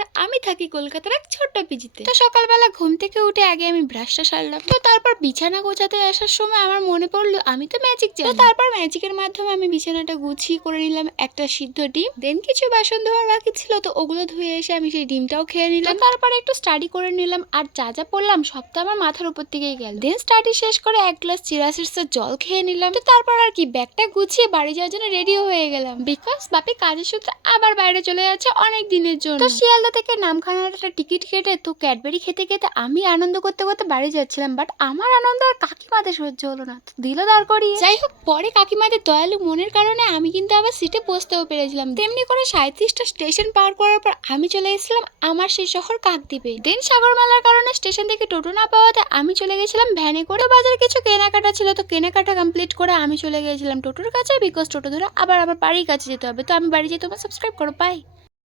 আর আমি থাকি কলকাতার এক ছোট্ট পিজিতে। তো সকালবেলা ঘুম থেকে উঠে আগে আমি ব্রাশটা সারলাম, তো তারপর বিছানা গোছাতে আসার সময় আমার মনে পড়লো আমি তো ম্যাজিক জানি। তো তারপর ম্যাজিকের মাধ্যমে আমি বিছানাটা গুছিয়ে করে নিলাম একটা সিদ্ধ ডিম, দেন কিছু বাসন ধোয়ার বাকি ছিল তো ওগুলো ধুয়ে এসে আমি সেই ডিমটাও খেয়ে নিলাম। তারপর একটু স্টাডি করে নিলাম, আর যা যা পড়লাম সব তো আমার মাথার উপর থেকেই গেল। দেন স্টাডি শেষ করে এক গ্লাস চিরা সিডসের জল খেয়ে নিলাম। তো তারপর আর কি ব্যাগটা গুছিয়ে বাড়ি যাওয়ার জন্য রেডিও হয়ে গেলাম, বিকজ বাপি কাজের সূত্রে আবার বাইরে চলে যাচ্ছে অনেক দিনের জন্য। তো শিয়ালদা থেকে নামখানার একটা টিকিট কেটে তো ক্যাডবেরি খেতে খেতে আমি আনন্দ করতে করতে বাড়ি যাচ্ছিলাম, বাট আমার আনন্দ আর কাকিমাদের সহ্য হলো না, তো দিল দাঁড় করিয়ে। যাই হোক, পরে কাকিমাদের দয়ালু মনের কারণে আমি কিন্তু আবার সিটে বসতেও পেরেছিলাম। তেমনি করে 37টা স্টেশন পার করার পর আমি চলে এসেছিলাম আমার সেই শহর কাকদ্বীপে। দেন সাগরমেলার কারণে স্টেশন থেকে টোটো না পাওয়াতে আমি চলে গেছিলাম ভ্যানে করে। বাজারে কিছু কেনাকাটা ছিল, তো কেনাকাটা কমপ্লিট করে আমি চলে গেছিলাম টোটোর কাছে, বিকজ টোটো ধরে আবার আমার বাড়ির কাছে যেতে হবে। তো আমি বাড়ি যেয়ে তোমরা সাবস্ক্রাইব করো, বাই।